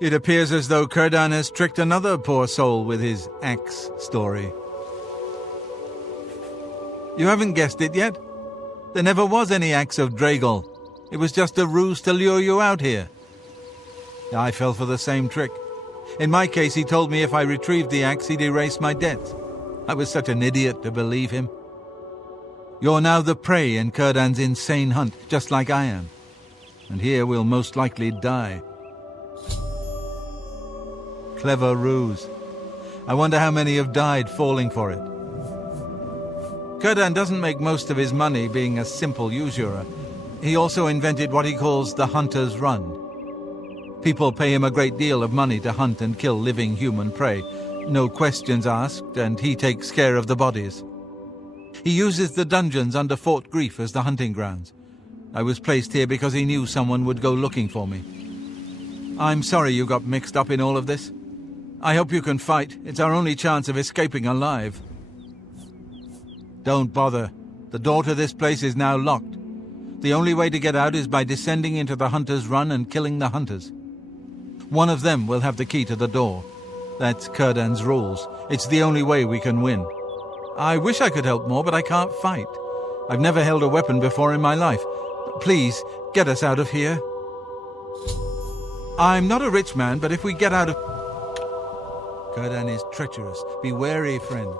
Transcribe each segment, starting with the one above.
It appears as though Círdan has tricked another poor soul with his axe story. You haven't guessed it yet? There never was any axe of Draegel. It was just a ruse to lure you out here. I fell for the same trick. In my case, he told me if I retrieved the axe, he'd erase my debts. I was such an idiot to believe him. You're now the prey in Círdan's insane hunt, just like I am. And here we'll most likely die. Clever ruse. I wonder how many have died falling for it. Círdan doesn't make most of his money being a simple usurer. He also invented what he calls the Hunter's Run. People pay him a great deal of money to hunt and kill living human prey. No questions asked, and he takes care of the bodies. He uses the dungeons under Fort Grief as the hunting grounds. I was placed here because he knew someone would go looking for me. I'm sorry you got mixed up in all of this. I hope you can fight. It's our only chance of escaping alive. Don't bother. The door to this place is now locked. The only way to get out is by descending into the Hunter's Run and killing the hunters. One of them will have the key to the door. That's Círdan's rules. It's the only way we can win. I wish I could help more, but I can't fight. I've never held a weapon before in my life. Please, get us out of here. I'm not a rich man, but if we get out of... Círdan is treacherous. Be wary, friend.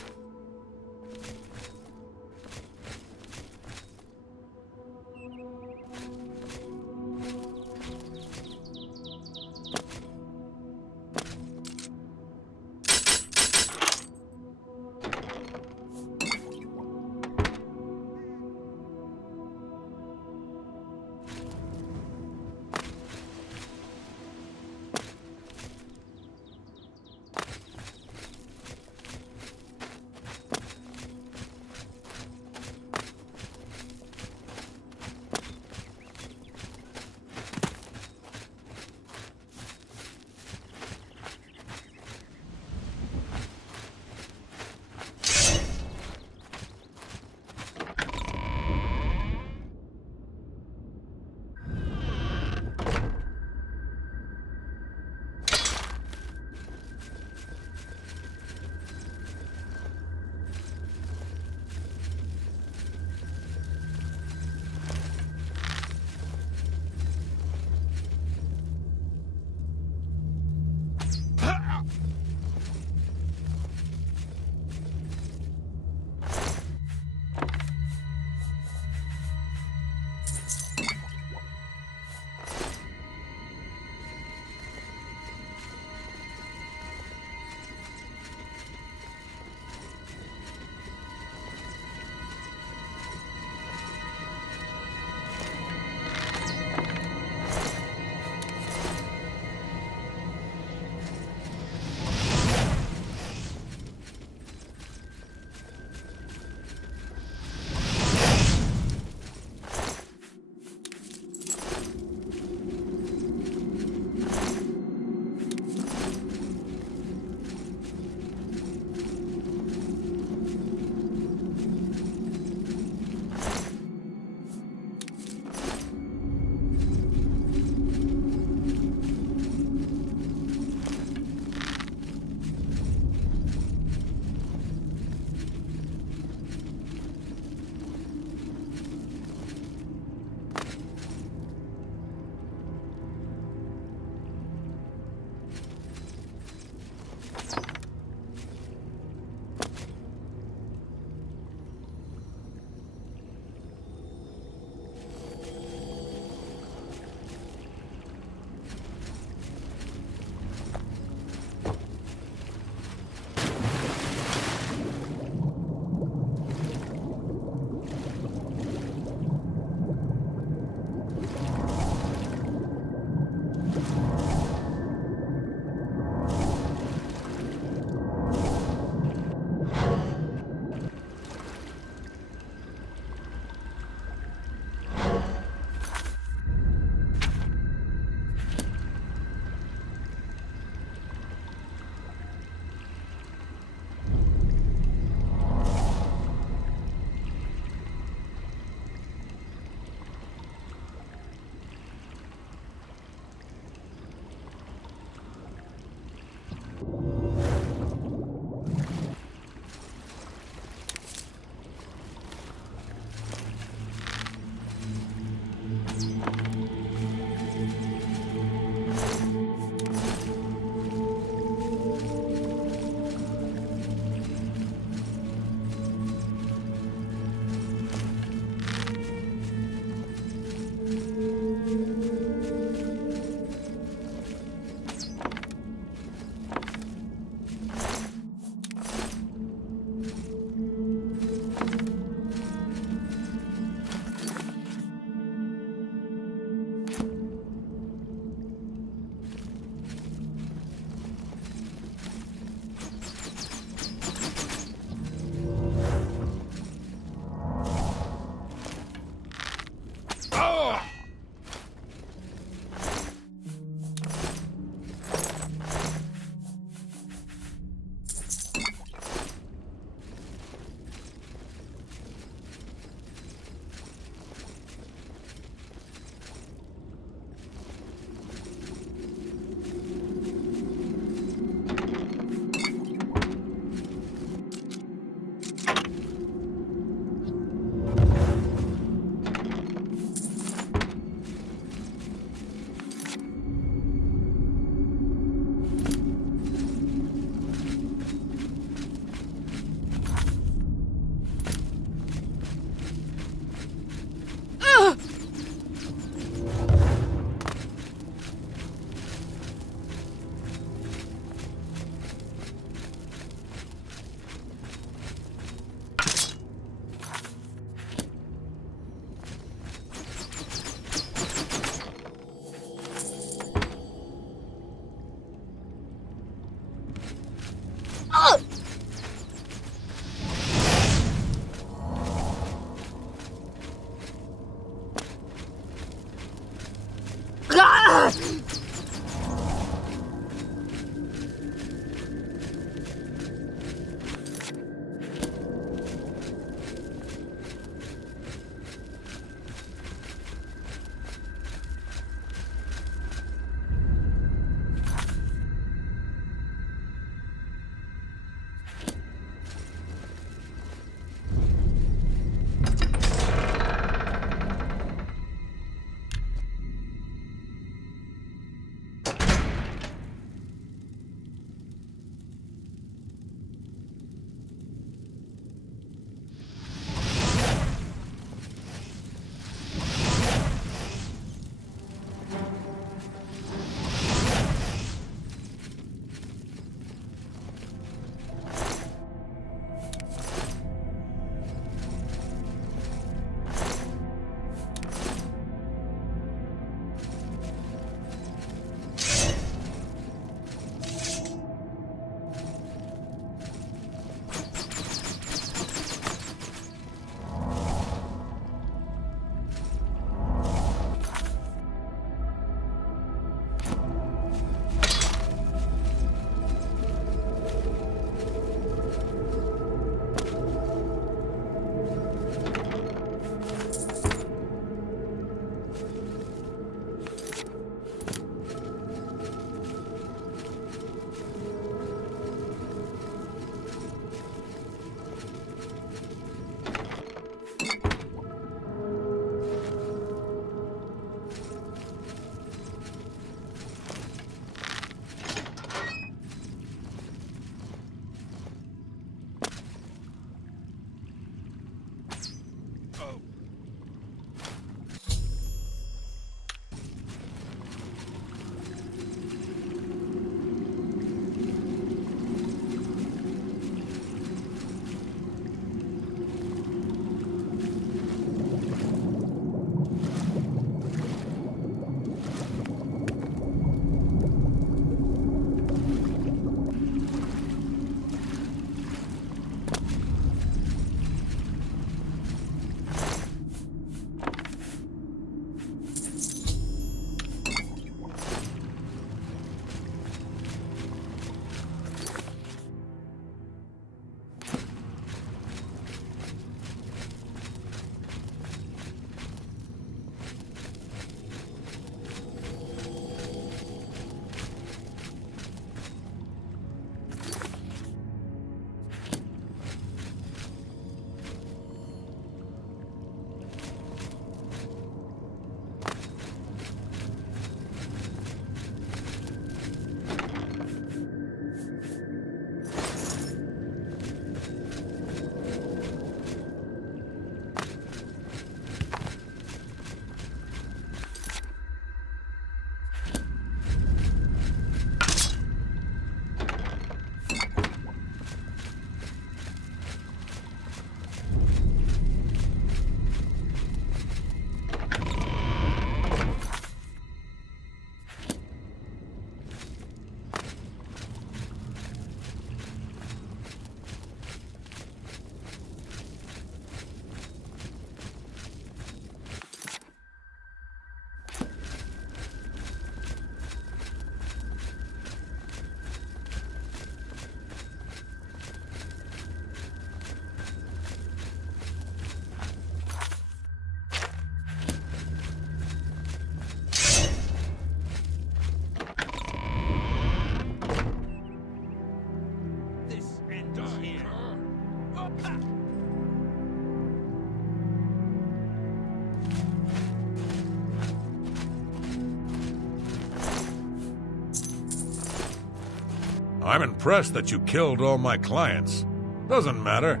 I'm impressed that you killed all my clients. Doesn't matter.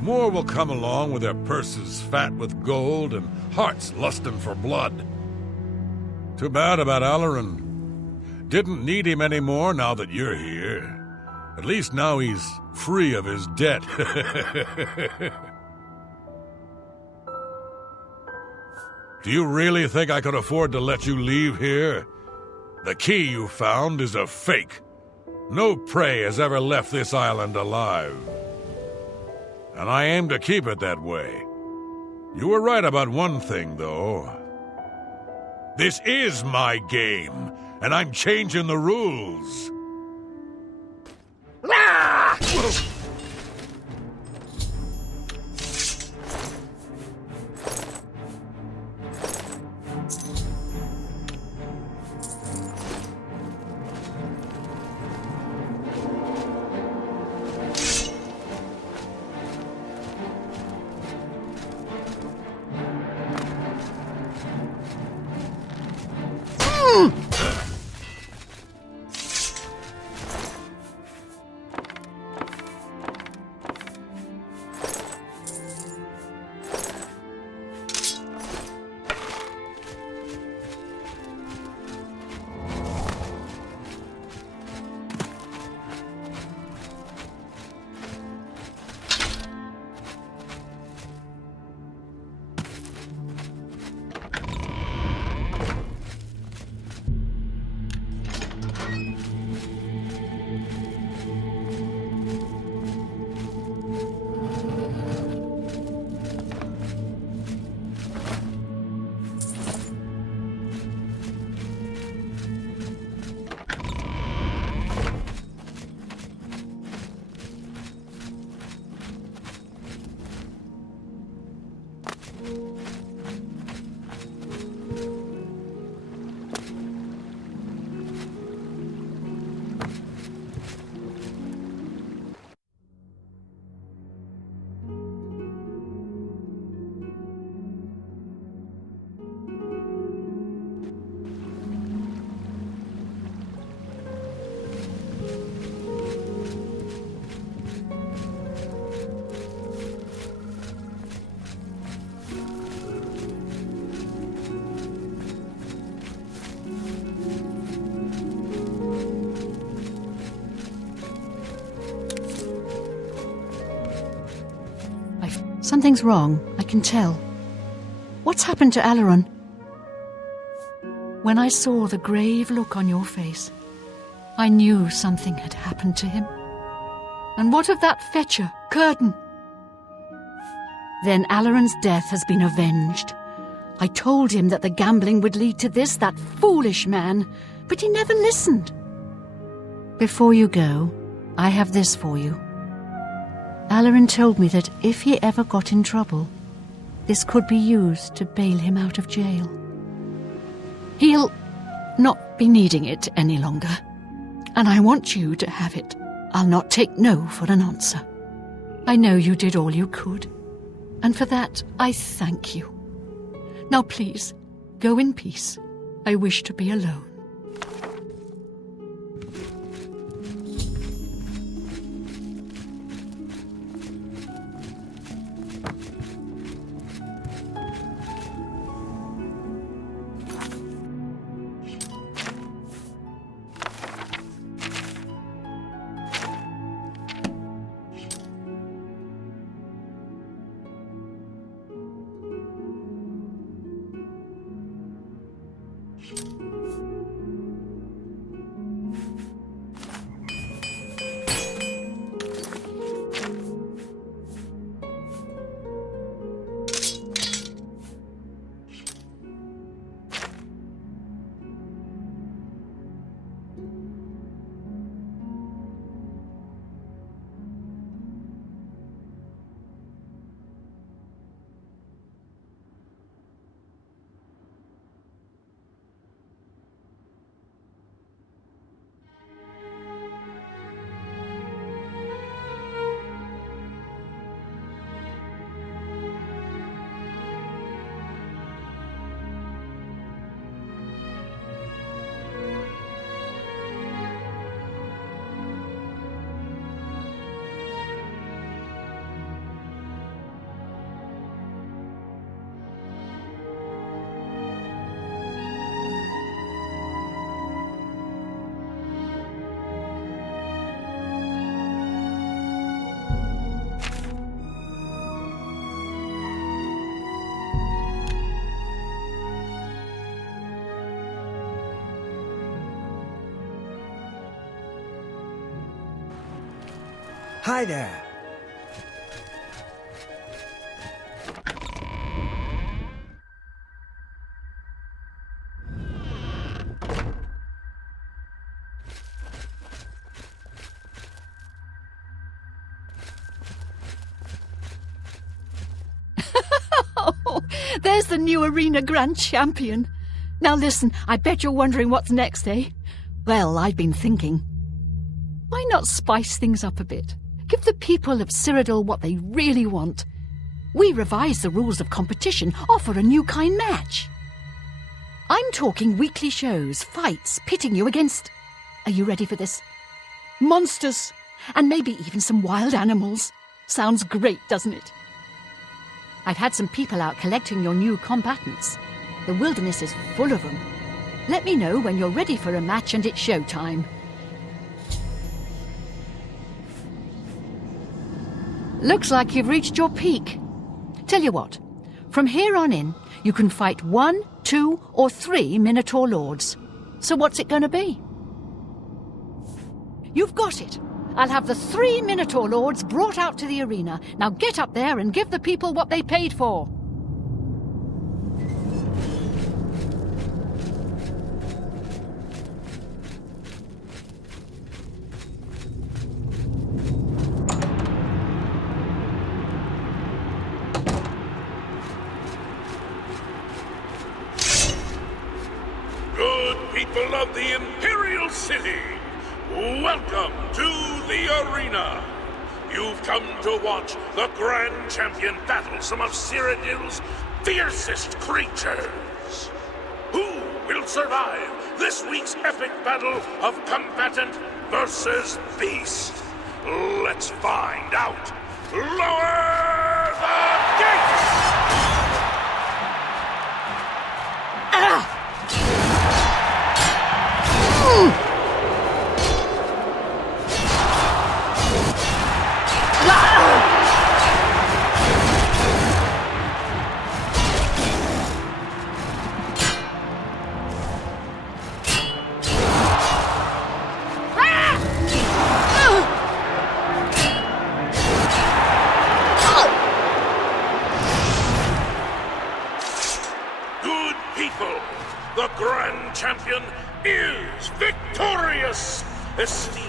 More will come along with their purses fat with gold and hearts lusting for blood. Too bad about Alarin. Didn't need him anymore now that you're here. At least now he's free of his debt. Do you really think I could afford to let you leave here? The key you found is a fake. No prey has ever left this island alive. And I aim to keep it that way. You were right about one thing, though. This is my game, and I'm changing the rules. Something's wrong, I can tell. What's happened to Alaron? When I saw the grave look on your face, I knew something had happened to him. And what of that fetcher, Curtin? Then Alaron's death has been avenged. I told him that the gambling would lead to this, that foolish man, but he never listened. Before you go, I have this for you. Alaron told me that if he ever got in trouble, this could be used to bail him out of jail. He'll not be needing it any longer, and I want you to have it. I'll not take no for an answer. I know you did all you could, and for that I thank you. Now please, go in peace. I wish to be alone. Hi there. There's the new arena grand champion. Now listen, I bet you're wondering what's next, eh? Well, I've been thinking. Why not spice things up a bit? Give the people of Cyrodiil what they really want. We revise the rules of competition, offer a new kind match. I'm talking weekly shows, fights, pitting you against... Are you ready for this? Monsters! And maybe even some wild animals. Sounds great, doesn't it? I've had some people out collecting your new combatants. The wilderness is full of them. Let me know when you're ready for a match and it's showtime. Looks like you've reached your peak. Tell you what, from here on in, you can fight 1, 2, or 3 Minotaur Lords. So what's it going to be? You've got it. I'll have the 3 Minotaur Lords brought out to the arena. Now get up there and give the people what they paid for. Good people of the Imperial City, welcome to the arena. You've come to watch the Grand Champion battle some of Cyrodiil's fiercest creatures. Who will survive this week's epic battle of combatant versus beast? Let's find out. Lower the gates! Good people, the Grand Champion is victorious! Esteemed.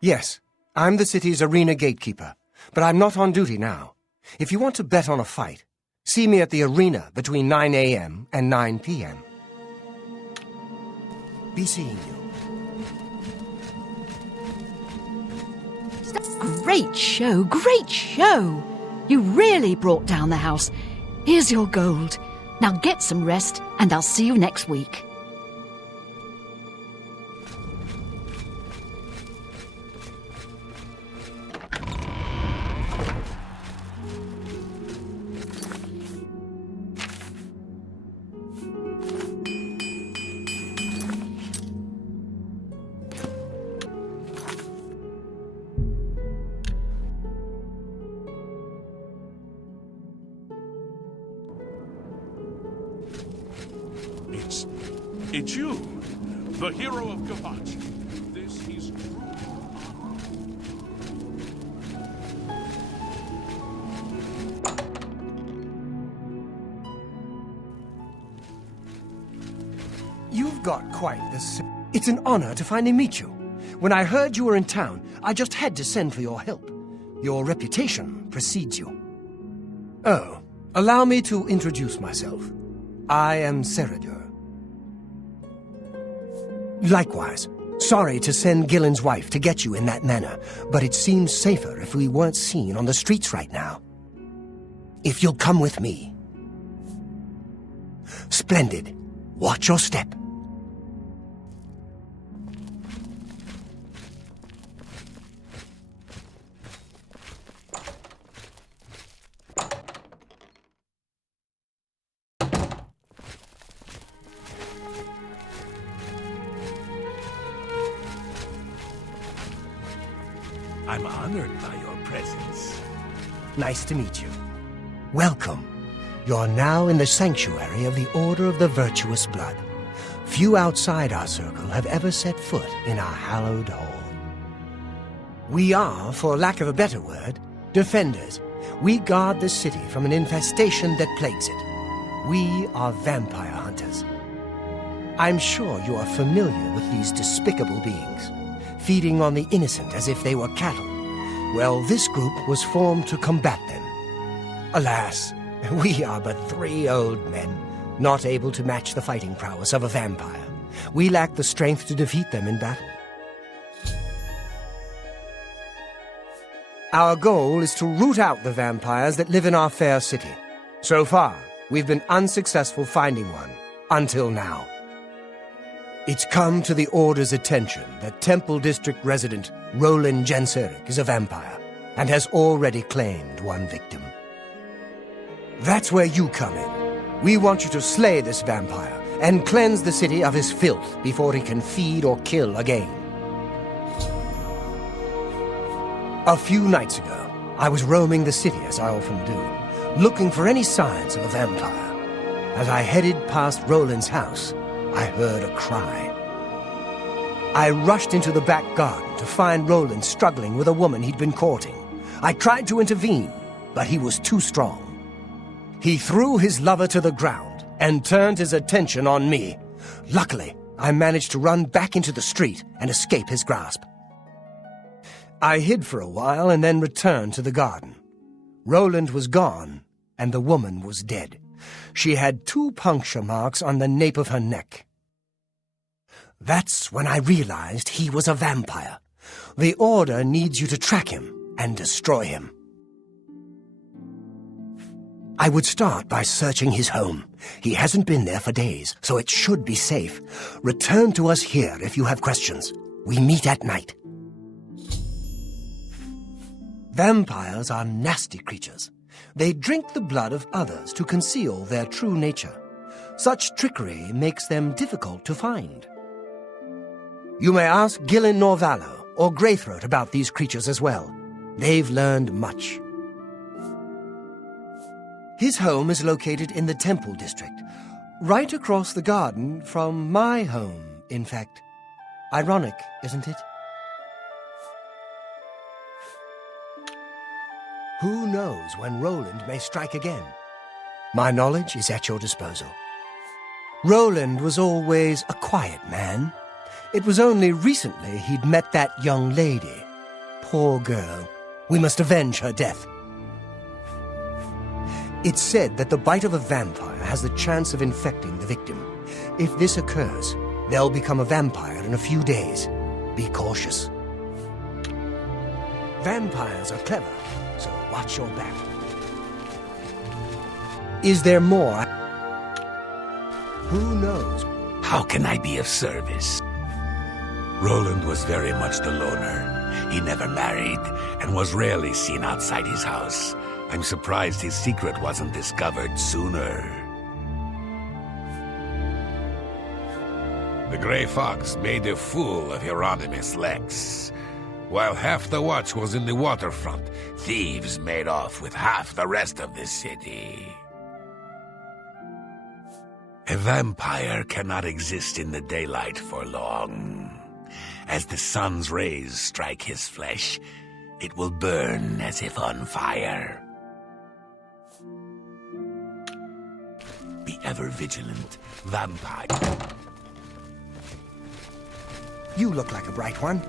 Yes, I'm the city's arena gatekeeper, but I'm not on duty now. If you want to bet on a fight, see me at the arena between 9 a.m. and 9 p.m. Be seeing you. Great show, great show! You really brought down the house. Here's your gold. Now get some rest, and I'll see you next week. It's you, the hero of Gavat. This is true. You've got quite the... It's an honor to finally meet you. When I heard you were in town, I just had to send for your help. Your reputation precedes you. Oh, Allow me to introduce myself. I am Seridur. Likewise, sorry to send Gillen's wife to get you in that manner, but it seems safer if we weren't seen on the streets right now. If you'll come with me. Splendid. Watch your step. I'm honored by your presence. Nice to meet you. Welcome. You're now in the sanctuary of the Order of the Virtuous Blood. Few outside our circle have ever set foot in our hallowed hall. We are, for lack of a better word, defenders. We guard the city from an infestation that plagues it. We are vampire hunters. I'm sure you are familiar with these despicable beings, feeding on the innocent as if they were cattle. Well, this group was formed to combat them. Alas, we are but 3 old men, not able to match the fighting prowess of a vampire. We lack the strength to defeat them in battle. Our goal is to root out the vampires that live in our fair city. So far, we've been unsuccessful finding one, until now. It's come to the Order's attention that Temple District resident Roland Genseric is a vampire, and has already claimed one victim. That's where you come in. We want you to slay this vampire, and cleanse the city of his filth before he can feed or kill again. A few nights ago, I was roaming the city as I often do, looking for any signs of a vampire. As I headed past Roland's house, I heard a cry. I rushed into the back garden to find Roland struggling with a woman he'd been courting. I tried to intervene, but he was too strong. He threw his lover to the ground and turned his attention on me. Luckily, I managed to run back into the street and escape his grasp. I hid for a while and then returned to the garden. Roland was gone, and the woman was dead. She had 2 puncture marks on the nape of her neck. That's when I realized he was a vampire. The Order needs you to track him and destroy him. I would start by searching his home. He hasn't been there for days, so it should be safe. Return to us here if you have questions. We meet at night. Vampires are nasty creatures. They drink the blood of others to conceal their true nature. Such trickery makes them difficult to find. You may ask Gillen Norvallo or Greythroat about these creatures as well. They've learned much. His home is located in the Temple District, right across the garden from my home, in fact. Ironic, isn't it? Who knows when Roland may strike again? My knowledge is at your disposal. Roland was always a quiet man. It was only recently he'd met that young lady. Poor girl. We must avenge her death. It's said that the bite of a vampire has the chance of infecting the victim. If this occurs, they'll become a vampire in a few days. Be cautious. Vampires are clever, so watch your back. Is there more? Who knows? How can I be of service? Roland was very much the loner. He never married and was rarely seen outside his house. I'm surprised his secret wasn't discovered sooner. The Grey Fox made a fool of Hieronymus Lex. While half the watch was in the waterfront, thieves made off with half the rest of the city. A vampire cannot exist in the daylight for long. As the sun's rays strike his flesh, it will burn as if on fire. Be ever vigilant, vampire. You look like a bright one.